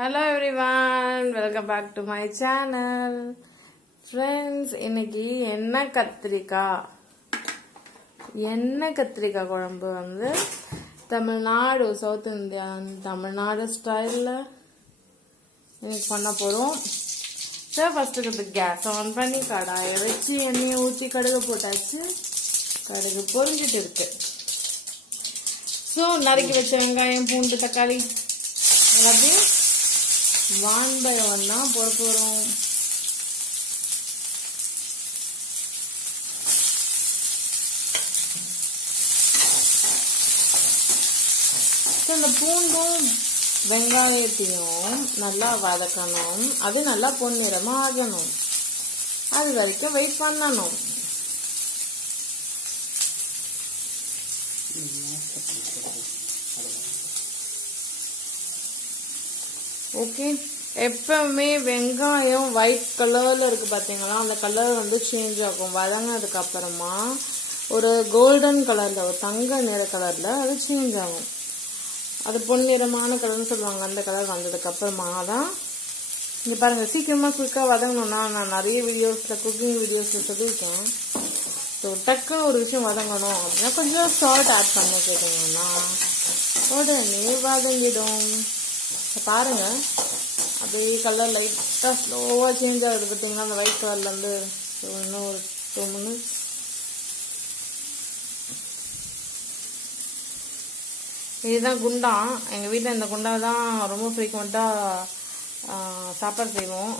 Hello everyone, welcome back to my channel. Friends, இன்னைக்கு எண்ணெய் கத்திரிக்காய் குழம்பு வந்து தமிழ்நாடு சவுத் இந்தியா தமிழ்நாடு ஸ்டைலில் இன்னைக்கு பண்ண போகிறோம். சரி, ஃபஸ்ட்டு கேஸ் ஆன் பண்ணி கடாயை வச்சு எண்ணெயை ஊற்றி கடுகு போட்டாச்சு. கடுகு பொரிஞ்சிட்டு இருக்கு. ஸோ நறுக்கி வச்ச வெங்காயம், பூண்டு, தக்காளி எல்லாத்தையும் 1 by 1 தான் போட போகிறோம். இந்த பூண்டும் வெங்காயத்தையும் நல்லா வதக்கணும். அது நல்லா பொன்னிறமாக ஆகணும். அது வரைக்கும் வெயிட் பண்ணணும். ஓகே, எப்பவுமே வெங்காயம் ஒயிட் கலர்ல இருக்கு பார்த்தீங்களா, அந்த கலர் வந்து சேஞ்ச் ஆகும். வதங்கினதுக்கு அப்புறமா ஒரு கோல்டன் கலர்ல, ஒரு தங்க நிற கலர்ல அது சேஞ்ச் ஆகும். அது பொன்னிறமான கலர்னு சொல்லுவாங்க. அந்த கலர் வந்ததுக்கு அப்புறமா தான் இங்க பாருங்க, சீக்கிரமா குயிக்கா வதங்கணும்னா நான் நிறைய வீடியோஸ்ல குக்கிங் வீடியோஸ்ல சொல்லியிருக்கேன். ஸோ டக்குன்னு ஒரு விஷயம் வதங்கணும் அப்படின்னா கொஞ்சம் சால்ட் ஆட் பண்ண கேட்டீங்கன்னா உடனே வதங்கிடும். பாருங்க, அப்படியே கலர் லைட்டாக ஸ்லோவாக சேஞ்ச் ஆகுது பார்த்தீங்களா, அந்த ஒயிட் கலர்லேருந்து. இன்னும் ஒரு 2 minutes. இதுதான் குண்டா. எங்கள் வீட்டில் இந்த குண்டா தான் ரொம்ப ஃப்ரீக்வெண்ட்டாக சாப்பாடு செய்வோம்.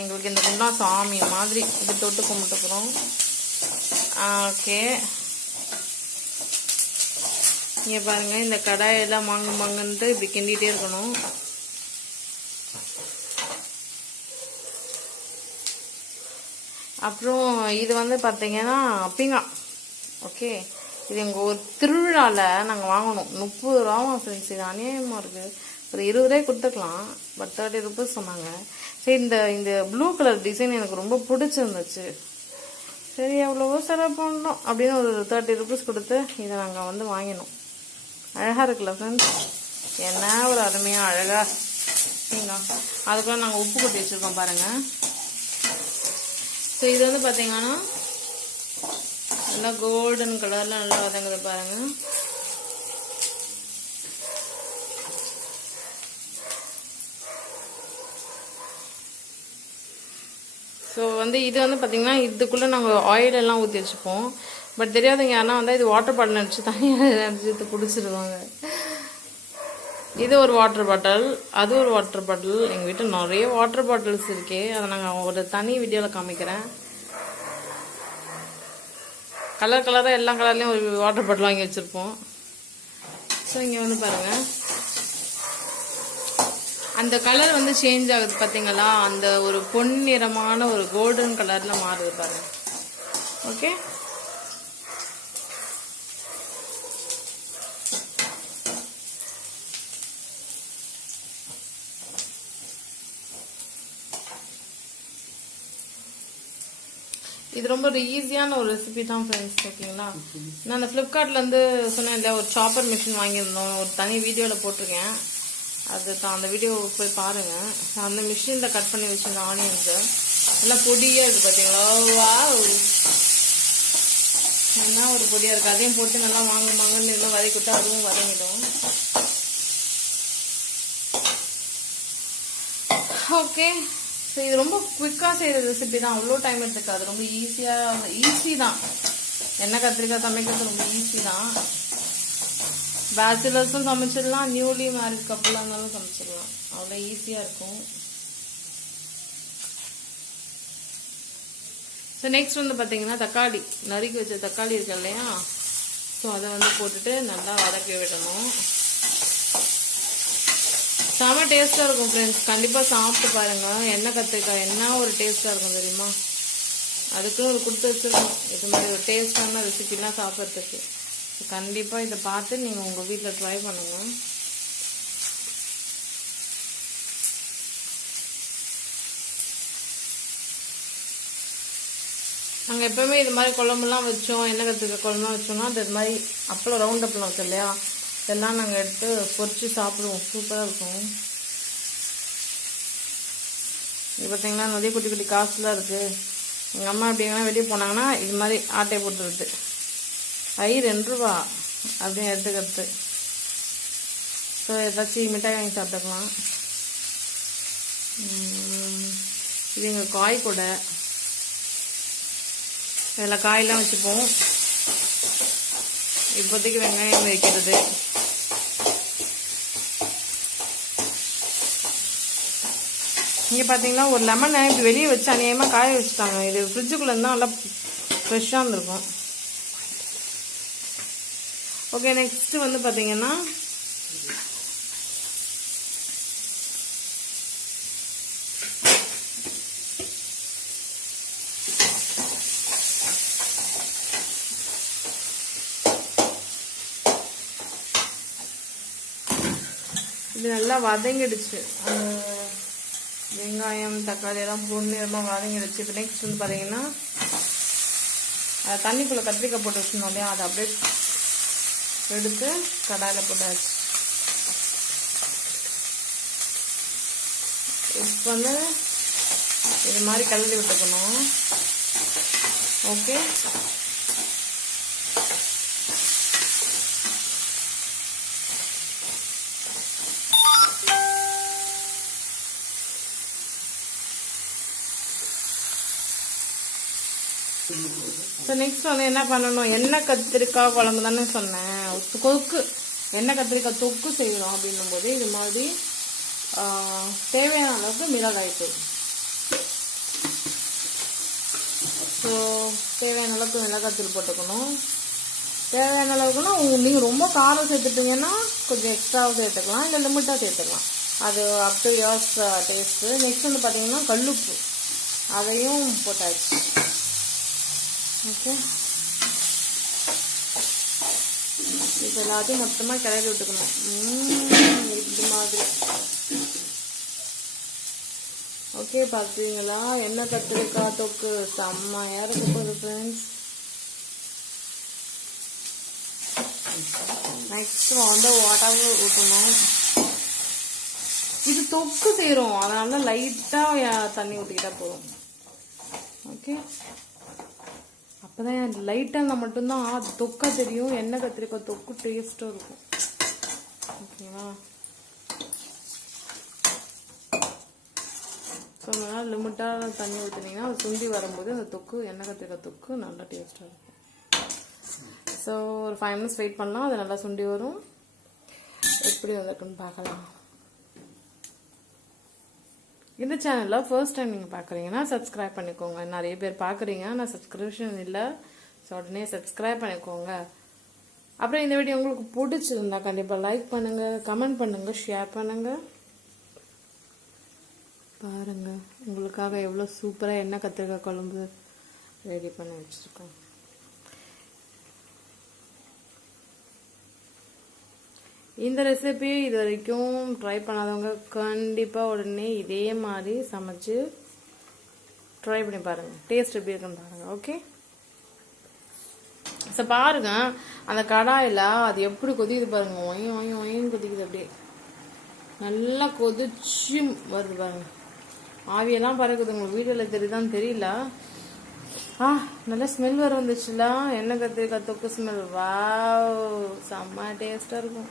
எங்களுக்கு இந்த குண்டா சாமி மாதிரி இது தொட்டு கும்பிட்டுக்கிறோம். ஓகே, இங்கே பாருங்கள், இந்த கடாயெல்லாம் மாங்குன்ட்டு இப்படி கிண்டிகிட்டே இருக்கணும். அப்புறம் இது வந்து பார்த்தீங்கன்னா பீங்கான். ஓகே, இது எங்கள் ஒரு திருவிழாவில் நாங்கள் வாங்கணும். 30 ரூபாவும் ஃப்ரெண்ட்ஸ். இது அநியாயமாக இருக்குது. ஒரு 20 ரூபாய் கொடுத்துக்கலாம், பட் 30 rupees சொன்னாங்க. சரி, இந்த ப்ளூ கலர் டிசைன் எனக்கு ரொம்ப பிடிச்சிருந்துச்சு. சரி, எவ்வளவோ செலவு பண்ணோம் அப்படின்னு ஒரு 30 rupees கொடுத்து இதை நாங்கள் வந்து வாங்கினோம். அழகாக இருக்குல்ல ஃப்ரெண்ட்ஸ், என்ன ஒரு அருமையாக அழகாக பீங்கான். அதுக்குள்ள நாங்கள் உப்பு கொட்டி வச்சுருக்கோம் பாருங்கள். ஸோ இது வந்து பார்த்தீங்கன்னா நல்லா கோல்டன் கலரில் நல்லா வதங்குது பாருங்கள். ஸோ வந்து இது வந்து பார்த்தீங்கன்னா இதுக்குள்ளே நாங்கள் ஆயில் எல்லாம் ஊற்றி வச்சுப்போம். பட் தெரியாதுங்க, ஆனால் வந்து இது வாட்டர் பாட்டில் அடிச்சு தனியாக அடிச்சு பிடிச்சிருவாங்க. இது ஒரு வாட்டர் பாட்டில், அது ஒரு வாட்டர் பாட்டில். எங்கள் வீட்டில் நிறைய வாட்டர் பாட்டில்ஸ் இருக்கே, அதை நாங்கள் ஒரு தனி வீடியோவில் காமிக்கிறேன். கலர் கலராக எல்லா கலர்லேயும் ஒரு வாட்டர் பாட்டில் வாங்கி வச்சுருப்போம். ஸோ இங்கே வந்து பாருங்கள், அந்த கலர் வந்து சேஞ்ச் ஆகுது பார்த்தீங்களா, அந்த ஒரு பொன்னிறமான ஒரு கோல்டன் கலரில் மாறுது பாருங்கள். ஓகே, இது ரொம்ப ஒரு ஈஸியான ஒரு ரெசிபி தான் ஃப்ரெண்ட்ஸ். ஓகேங்களா, நான் அந்த ஃப்ளிப்கார்ட்லேருந்து சொன்னேன் இல்லையா, ஒரு சாப்பர் மிஷின் வாங்கியிருந்தோம். ஒரு தனி வீடியோவில் போட்டிருக்கேன். அது தான், அந்த வீடியோ போய் பாருங்கள். அந்த மிஷினில் கட் பண்ணி வச்சுருந்தேன் ஆனியன்ஸு. எல்லாம் பொடியாக இருக்குது பார்த்தீங்களா, வா என்ன ஒரு பொடியாக இருக்குது. அதையும் போட்டு நல்லா வாங்கன்னு எல்லாம் வதக்கி விட்டு அதுவும் வதங்கிடும். ஓகே, ஸோ இது ரொம்ப குவிக்காக செய்கிற ரெசிபி தான், அவ்வளோ டைம் எடுத்துக்காது. ரொம்ப ஈஸி தான். எண்ணெய் கத்திரிக்காய் சமைக்கிறது ரொம்ப ஈஸி தான். பேச்சுலர்ஸும் சமைச்சிடலாம், நியூலி மேரிட் கப்பலாக இருந்தாலும் சமைச்சிடலாம். அவ்வளோ ஈஸியாக இருக்கும். ஸோ நெக்ஸ்ட் வந்து பார்த்தீங்கன்னா தக்காளி, நறுக்கி வச்ச தக்காளி இருக்கு இல்லையா, ஸோ அதை வந்து போட்டுட்டு நல்லா வதக்கி விடணும். செம டேஸ்ட்டாக இருக்கும் ஃப்ரெண்ட்ஸ், கண்டிப்பாக சாப்பிட்டு பாருங்கள். எண்ணெய் கத்திரிக்காய் என்ன ஒரு டேஸ்ட்டாக இருக்கும் தெரியுமா, அதுக்கும் ஒரு கொடுத்து வச்சுருக்கோம். இது மாதிரி ஒரு டேஸ்டான ரெசிபிலாம் சாப்பிட்றதுக்கு. கண்டிப்பாக இதை பார்த்து நீங்கள் உங்கள் வீட்டில் ட்ரை பண்ணுங்கள். நாங்கள் எப்போவுமே இது மாதிரி குழம்புலாம் வச்சோம், எண்ணெய் கத்திரிக்காய் குழம்புலாம் வச்சோம்னா அது மாதிரி அப்பளம் ரவுண்ட் அப்பளம் வச்சு இல்லையா, இதெல்லாம் நாங்கள் எடுத்து பொரிச்சு சாப்பிடுவோம். சூப்பராக இருக்கும். இது பார்த்தீங்கன்னா நிறைய குட்டி குட்டி காசுலாம் இருக்குது. எங்கள் அம்மா அப்படிங்கன்னா வெளியே போனாங்கன்னா இது மாதிரி ஆட்டை போட்டுருது. 2 ரூபா அப்படின்னு எடுத்துக்கிறது. ஸோ ஏதாச்சும் மிட்டாய் வாங்கி சாப்பிட்டுக்கலாம். இது எங்கள் காய் கூட, இதில் காயெல்லாம் வச்சுப்போம். இப்போதைக்கு வெங்காயம் வைக்கிறது. இங்கே பார்த்தீங்கன்னா ஒரு லெமனை இப்படி வெளியே வச்சு அநியாயமாக காய வச்சுட்டாங்க. இது ஃப்ரிட்ஜுக்குள்ளே இருந்தால் நல்லா ஃப்ரெஷ்ஷாக இருந்திருக்கும். ஓகே, நெக்ஸ்ட்டு வந்து பார்த்தீங்கன்னா இது நல்லா வதங்கிடுச்சு. வெங்காயம் தக்காளி எல்லாம் பொன்னிறமாக வதங்கிடுச்சு. இப்போ நெக்ஸ்ட் வந்து பார்த்தீங்கன்னா தண்ணிக்குள்ளே கத்திரிக்காய் போட்டு வச்சுருந்தோம் இல்லையா, அதை அப்படியே எடுத்து கடாயில் போட்டாச்சு. இப்போ வந்து இது மாதிரி கலந்து விட்டுக்கணும். ஓகே, ஸோ நெக்ஸ்ட் வந்து என்ன பண்ணணும், எண்ணெய் கத்திரிக்காய் குழம்பு தானே சொன்னேன். தொக்கு எண்ணெய் கத்திரிக்காய் தொக்கு செய்யணும். அப்படின்னும் போது இது மாதிரி தேவையான அளவுக்கு மிளகாய்த்தூள். ஸோ தேவையான அளவுக்கு மிளகாய்த்தூள் போட்டுக்கணும். தேவையான அளவுக்குன்னா நீங்கள் ரொம்ப காரம் சேர்த்துட்டீங்கன்னா கொஞ்சம் எக்ஸ்ட்ராவாக சேர்த்துக்கலாம், இல்லை லிமிட்டாக சேர்த்துக்கலாம். அது up to yours taste. Next வந்து பார்த்தீங்கன்னா கல்லுப்பு, அதையும் போட்டாச்சு. ஓகே, இப்போ எல்லாத்தையும் மொத்தமாக கிளறி விட்டுக்கணும். இது மாதிரி. ஓகே, பார்த்தீங்களா எண்ணெய் கத்திரிக்காய் தொக்கு செம்மையாக இருக்கு போகுது ஃப்ரெண்ட்ஸ். நெக்ஸ்ட் வந்து வாட்டர் ஊற்றணும். இது தொக்கு செய்கிறோம், அதனால லைட்டாக தண்ணி ஊற்றிக்கிட்டா போதும். ஓகே, அப்போதான் லைட்டாக இருந்தால் மட்டும்தான் தொக்கா தெரியும். எண்ணெய் கத்திரிக்காய் தொக்கு டேஸ்ட்டாக இருக்கும். ஓகேவா? ஸோ அதனால் லிமிட்டாக தண்ணி ஊற்றினீங்கன்னா அது சுண்டி வரும்போது அந்த தொக்கு எண்ணெய் கத்திரிக்காய் தொக்கு நல்லா டேஸ்ட்டாக இருக்கும். ஸோ ஒரு 5 minutes வெயிட் பண்ணலாம், அது நல்லா சுண்டி வரும். எப்படி வந்திருக்குன்னு பார்க்கலாம். இந்த சேனலில் ஃபர்ஸ்ட் டைம் நீங்கள் பார்க்குறீங்கன்னா சப்ஸ்கிரைப் பண்ணிக்கோங்க. நிறைய பேர் பார்க்குறீங்க, ஆனால் சப்ஸ்கிரிப்ஷன் இல்லை. ஸோ உடனே சப்ஸ்கிரைப் பண்ணிக்கோங்க. அப்புறம் இந்த வீடியோ உங்களுக்கு பிடிச்சிருந்தா கண்டிப்பாக லைக் பண்ணுங்கள், கமெண்ட் பண்ணுங்கள், ஷேர் பண்ணுங்கள். பாருங்கள், உங்களுக்காக எவ்வளோ சூப்பராக எண்ணெய் கத்திரிக்காய் குழம்பு ரெடி பண்ணி வச்சுருக்கோம். இந்த ரெசிபி இது வரைக்கும் ட்ரை பண்ணாதவங்க கண்டிப்பாக உடனே இதே மாதிரி சமைச்சு ட்ரை பண்ணி பாருங்கள். டேஸ்ட் எப்படி இருக்குன்னு பாருங்கள். ஓகே, ஸோ பாருங்கள் அந்த கடாயில் அது எப்படி கொதிக்குது பாருங்கள். ஒயின் கொதிக்குது, அப்படியே நல்லா கொதிச்சு வருது பாருங்கள். ஆவியெல்லாம் பறக்குது. உங்களுக்கு வீடியோவில் தெரியுதான்னு தெரியல. நல்லா ஸ்மெல் வர வந்துச்சுல, எண்ணெய் கத்திரிக்காய் தொக்கு ஸ்மெல். வாவ், செம்ம டேஸ்ட்டாக இருக்கும்.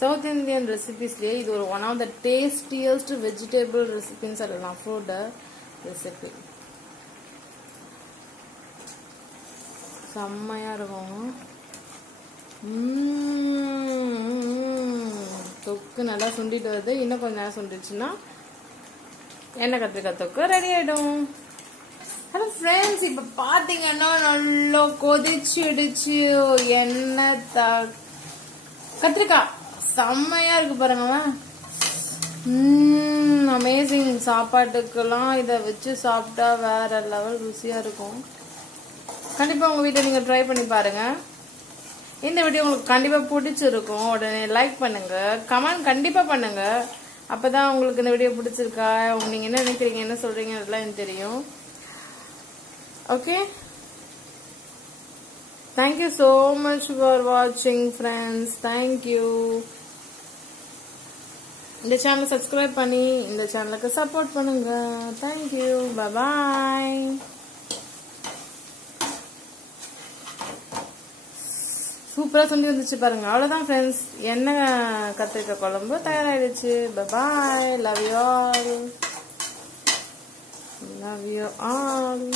சவுத் இந்தியன் ரெசிபிஸ்லேயே இது ஒரு one of the tastiest vegetable ரெசிபின்னு சொல்லலாம். ஃபுட் ரெசிபி செம்மையாக இருக்கும். தொக்கு நல்லா சுண்டிட்டு வருது. இன்னும் கொஞ்சம் நேரம் சுண்டிச்சுன்னா எண்ணெய் கத்திரிக்காய் தொக்கு ரெடி ஆகிடும். ஹலோ ஃப்ரெண்ட்ஸ், இப்போ பார்த்தீங்கன்னா நல்லா கொதிச்சிடுச்சு எண்ணெய் கத்திரிக்காய். செம்மையா இருக்கு பாருங்க. அமேசிங். சாப்பாட்டுக்கெல்லாம் இதை வச்சு சாப்பிட்டா வேற லெவல் ருசியா இருக்கும். கண்டிப்பா உங்க வீட்டை நீங்க ட்ரை பண்ணி பாருங்க. இந்த வீடியோ உங்களுக்கு கண்டிப்பா பிடிச்சிருக்கும். உடனே லைக் பண்ணுங்க, கமெண்ட் கண்டிப்பா பண்ணுங்க. அப்பதான் உங்களுக்கு இந்த வீடியோ பிடிச்சிருக்கா, நீங்க என்ன நினைக்கிறீங்க, என்ன சொல்றீங்க, அதெல்லாம் எனக்கு தெரியும். Okay, thank you so much for watching friends. Thank you. இந்த சேனலை சப்ஸ்கிரைப் பண்ணி இந்த சேனலுக்கு சப்போர்ட் பண்ணுங்க. Thank you, bye. சூப்பரா சொல்லி வந்துச்சு பாருங்க. அவ்வளவுதான் ஃப்ரெண்ட்ஸ், எண்ணெய் கத்திரிக்காய் குழம்பு தயாராயிடுச்சு. பாய். Love you all.